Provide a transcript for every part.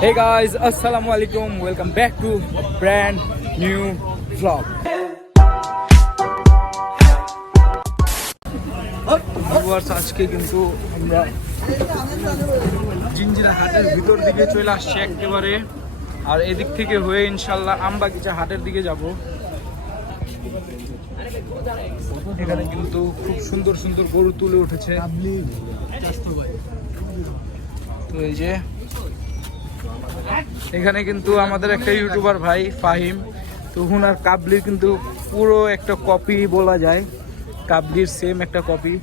Hey guys, assalamu alaikum. Welcome back to a brand new vlog. Viewers, আজকে কিন্তু আমরা জিঞ্জিরা হাটের ভিতর দিকে চলে আসছি একেবারে, আর এদিক থেকে হয়ে ইনশাল্লাহ আমবাগিচা হাটের দিকে যাব। এখানে কিন্তু খুব সুন্দর সুন্দর গরু তুলে উঠেছে। তো এই যে এখানে কিন্তু আমাদের একটা ইউটিউবার ভাই ফাহিম, তো হুনার কাবলির কিন্তু পুরো একটা কপি বলা যায়, কাবলির সেম একটা কপি।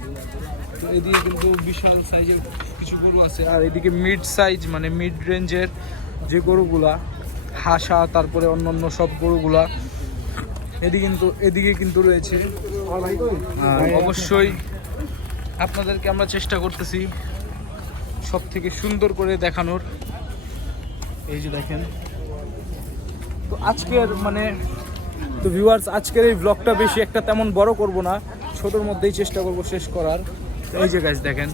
তো এদিকে কিন্তু বিশাল সাইজের কিছু গরু আছে, আর এদিকে মিড সাইজ মানে মিড রেঞ্জের যে গরুগুলা হাসা, তারপরে অন্যান্য সব গরুগুলা এদিকে কিন্তু রয়েছে। আর অবশ্যই আপনাদেরকে আমরা চেষ্টা করতেছি সব থেকে সুন্দর করে দেখানোর। এই যে দেখেন, তো আজকের তো ভিউয়ার্স, আজকের এই ব্লগটা বেশি একটা তেমন বড় করব না, ছোটোর মধ্যেই চেষ্টা করব শেষ করার। এই যে গাইস দেখেন,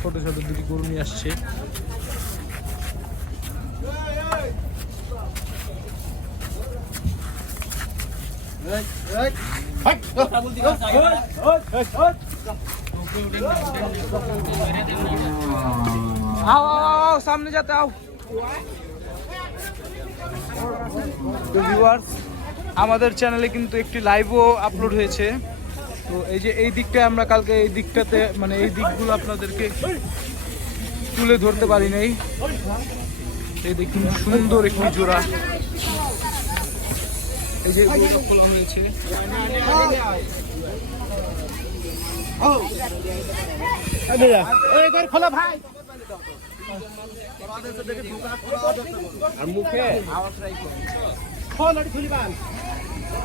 ছোট ছোট দুটি গরু নিয়ে আসছে। आओ सामने जाते आओ। তো ভিউয়ার্স, আমাদের চ্যানেলে কিন্তু একটি লাইভও আপলোড হয়েছে। তো এই যে এই দিকটায় আমরা কালকে এই দিকটাতে এই দিকগুলো আপনাদেরকে তুলে ধরতে পারি নাই। এই দেখুন সুন্দর একটি জোড়া, এই যে খোলা হয়েছে। খোলা ভাই আর মুখে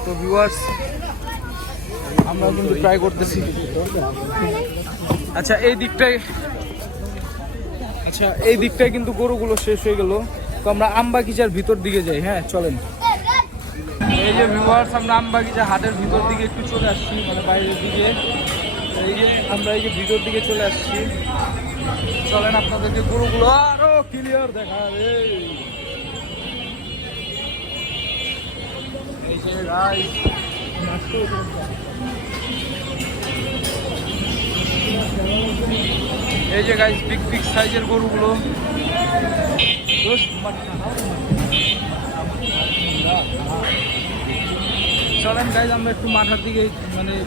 তো ভিউয়ার্স, আমরা কিন্তু ট্রাই করতেছি। আচ্ছা এই দিকটায় কিন্তু গরুগুলো শেষ হয়ে গেল। তো আমরা আমবাগিচার ভিতর দিকে যাই। হ্যাঁ চলেন। এই যে ভিউয়ার্স, আমরা আমবাগিচা হাটের ভিতর দিকে একটু চলে আসছি, বাইরের দিকে। এই যে আমরা এই যে ভিতর দিকে চলে আসছি। চলেন আপনাদেরকে গরুগুলো আরো ক্লিয়ার দেখাবে। এই যে গাইস, এই যে গাইস বিগ বিগ সাইজের গরুগুলো। চলেন গাইস, আমরা একটু মাথার দিকে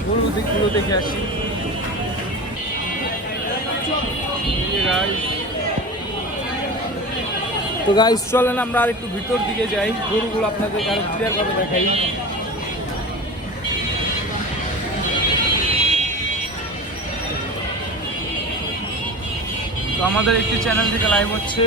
গরু দিকগুলো দেখে আসি। তো গাইস চলেন আমরা আর একটু ভিতর দিকে যাই, গরুগুলো আপনাদেরকে আরো ক্লিয়ার ভাবে দেখাই। তো আমাদের একটি চ্যানেল থেকে লাইভ হচ্ছে।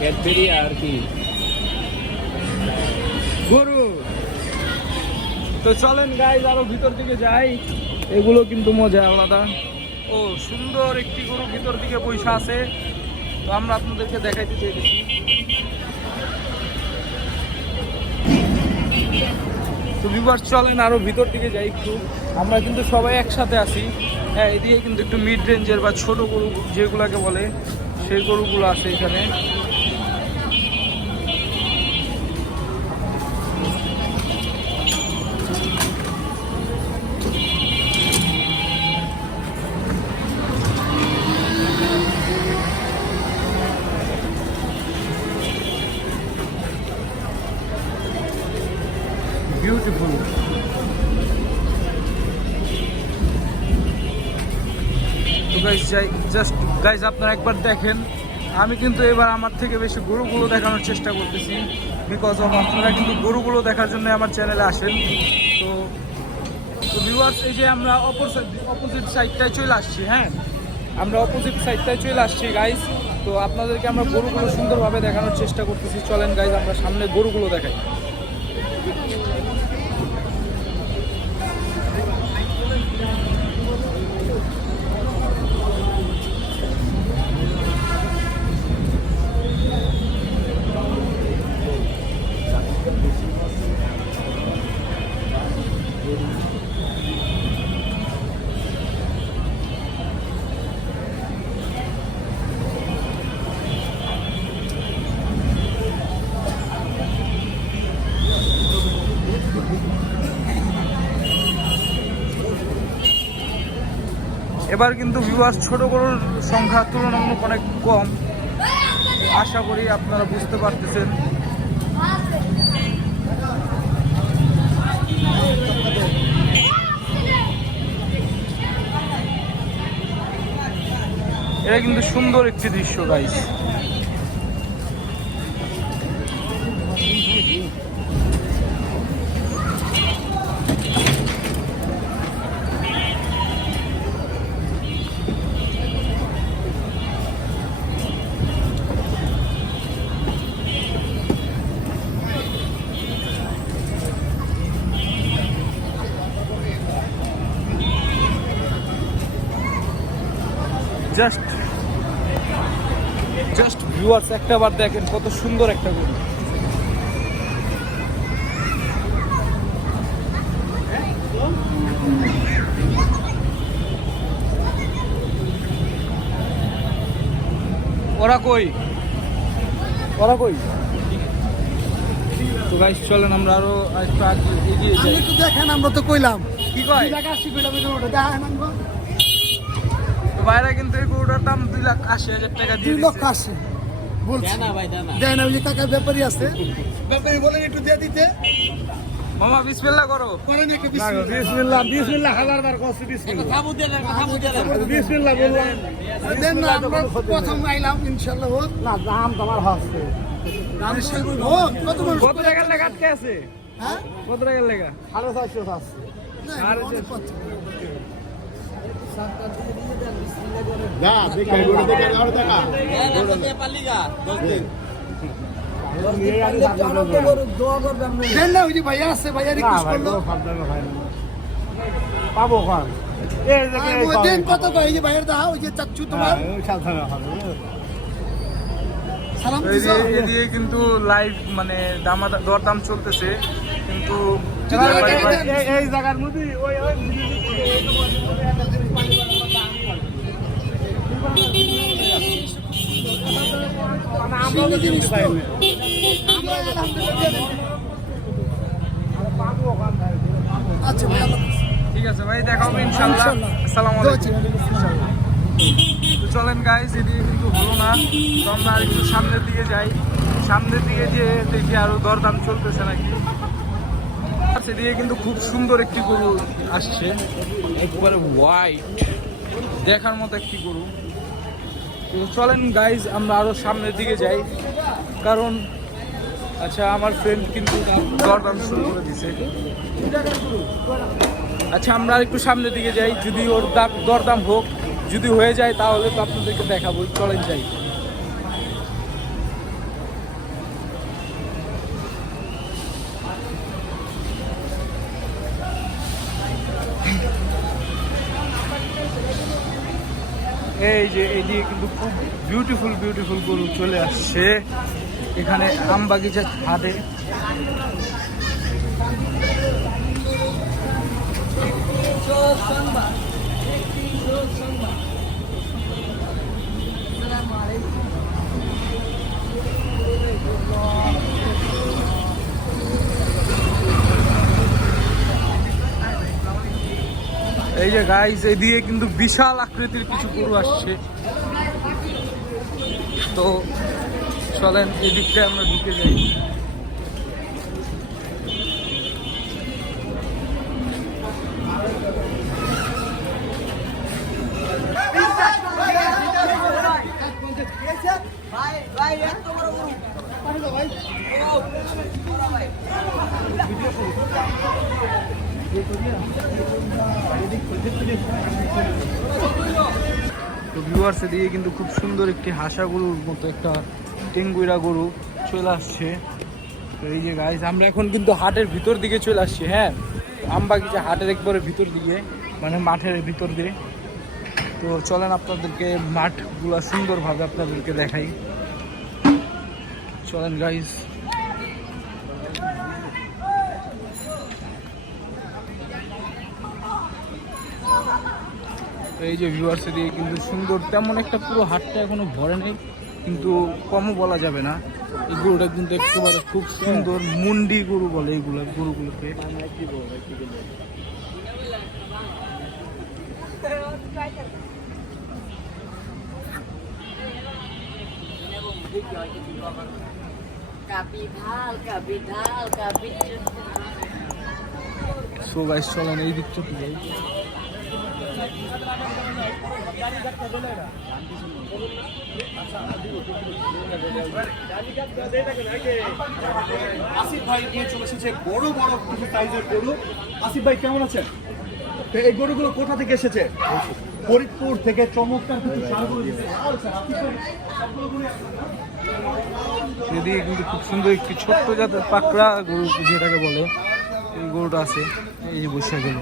ক্যাডবেরি আর কি গরু। তো চলেন গাইজ আরো ভিতর দিকে যাই, এগুলো কিন্তু মজা আলাদা। ও সুন্দর একটি গরু ভিতর দিকে বৈশা আছে, তো আমরা আপনাদেরকে দেখাইতে চাইছি। তো ভিউয়ার্স চলেন আরো ভিতর দিকে যাই একটু। আমরা কিন্তু সবাই একসাথে আছি। হ্যাঁ, এদিকে কিন্তু একটু মিড রেঞ্জের বা ছোট গরু যেগুলাকে বলে সেই গরুগুলো আছে এখানে। বিউটিফুল। তো গাইস আপনারা একবার দেখেন, আমি কিন্তু এবার আমার থেকে বেশি গরুগুলো দেখানোর চেষ্টা করতেছি, বিকজ অফ আপনারা কিন্তু গরুগুলো দেখার জন্য আমার চ্যানেলে আসেন। তো ভিউয়ার্স, এই যে আমরা অপোজিট সাইডটায় চলে আসছি। হ্যাঁ, আমরা অপোজিট সাইডটায় চলে আসছি গাইস। তো আপনাদেরকে আমরা গরুগুলো সুন্দরভাবে দেখানোর চেষ্টা করতেছি। চলেন গাইস আমরা সামনে গরুগুলো দেখাই। এবার কিন্তু ভিউয়ার্স ছোট গরুর সংখ্যা তুলনামূলক অনেক কম, আশা করি আপনারা বুঝতে পারতেছেন। এটা কিন্তু সুন্দর একটি দৃশ্য গাইস। জাস্ট ভিউয়ার্স একটা বার দেখেন কত সুন্দর একটা গরু। ওরা কই তো গাইস চলেন আমরা আরো একটু এগিয়ে যাই। একটু দেখেন, আমরা তো কইলাম কি কয় বাইরে কিন্তু এই গরুটার দাম 2,80,000 টাকা দিয়ে 2,80,000 বলছে না ভাই, দেয় না। ওই যে কাকা ব্যাপারী আছে, ব্যাপারী বলেন একটু দিয়ে দিতে। মামা বিসমিল্লাহ করো, করেন একটু বিসমিল্লাহ হাজারবার কষ্ট বিসমিল্লাহ বললাম দেন না। আমরা প্রথম আইলাম ইনশাআল্লাহ। হোক না, দাম তোমার হচ্ছে কত টাকার লেখা আটকে আছে? হ্যাঁ, কত টাকার লেখা? 450 আছে। আর না দেখে গুলো দেখে আর টাকা দেন না। ওই যে ভাইয়া আছে, ভাইয়া রিকোয়েস্ট করলো পাবো কোন এই দেন কত কয়। এই যে ভাইয়ের দাও, ওই যে চাচ্চু তোমার সালাম দিছো। এদিকে কিন্তু লাইভ মানে দরদাম চলতেছে, কিন্তু এই জায়গার মধ্যে ওই আচ্ছা ভাই, ঠিক আছে ভাই, দেখা হবে ইনশাআল্লাহ। আসসালামু আলাইকুম। তো চলেন গাইস, এদিকে কিন্তু হলো না, তো আমরা আর একটু সামনের দিকে যাই। সামনের দিকে যে দেখি আরো দরদাম চলতেছে নাকি। সেদিকে কিন্তু খুব সুন্দর একটি গরু আসছে, একবারে হোয়াইট, দেখার মতো একটি গরু। তো চলেন গাইজ আমরা আরো সামনের দিকে যাই, কারণ আচ্ছা আমার ফ্রেন্ড কিন্তু দরদাম শুরু করে দিছে। আচ্ছা আমরা আর একটু সামনের দিকে যাই, যদি ওর দরদাম হোক, যদি হয়ে যায় তাহলে তো আপনাদেরকে দেখাবো। চলেন যাই। এই যে এইদিকে কিন্তু খুব বিউটিফুল গরু চলে আসছে এখানে আমবাগিচা হাটে। এই যে গাইস, এদিকে কিন্তু বিশাল আকৃতির কিছু গরু আসছে, তো চলেন এদিকটা আমরা ঢুকে যাই। তো ভিউয়ার্স, এদিকে কিন্তু খুব সুন্দর একটি হাসা গরুর মতো একটা টেঙ্গুইরা গরু চলে আসছে। তো এই যে গাইস, আমরা এখন কিন্তু হাটের ভিতর দিকে চলে আসছি। হ্যাঁ, আমবাগিচা হাটের একবারে ভিতর দিকে, মানে মাঠের ভিতর দিয়ে। তো চলেন আপনাদেরকে মাঠগুলা সুন্দরভাবে আপনাদেরকে দেখাই। চলেন গাইস। এই যে ভিউয়ার্স, দিয়ে কিন্তু সুন্দর, তেমন একটা পুরো হাটটা এখনো ভরে নেই, কিন্তু কমও বলা যাবে না। এই গরুটা কিন্তু একেবারে খুব সুন্দর, মুন্ডি গরু বলে এইগুলো গরুগুলোকে। সো গাইস চলেন এই দিক থেকে যাই। আসিফ ভাই নিয়ে চলে এসেছে বড় বড় কিছু সাইজের গরু। আসিফ ভাই কেমন আছেন? তো এই গরুগুলো কোথা থেকে এসেছে? ফরিদপুর থেকে চমৎকার কিছু ষাঁড় গরু এসেছে। আচ্ছা, আসিফ ভাই, সবগুলো গরুই আপনার? এদিকে কিন্তু খুব সুন্দর একটি ছোট্ট জাতের পাকড়া গরু যেটাকে বলে, এই গরুটা আছে এই যে বসে গেল।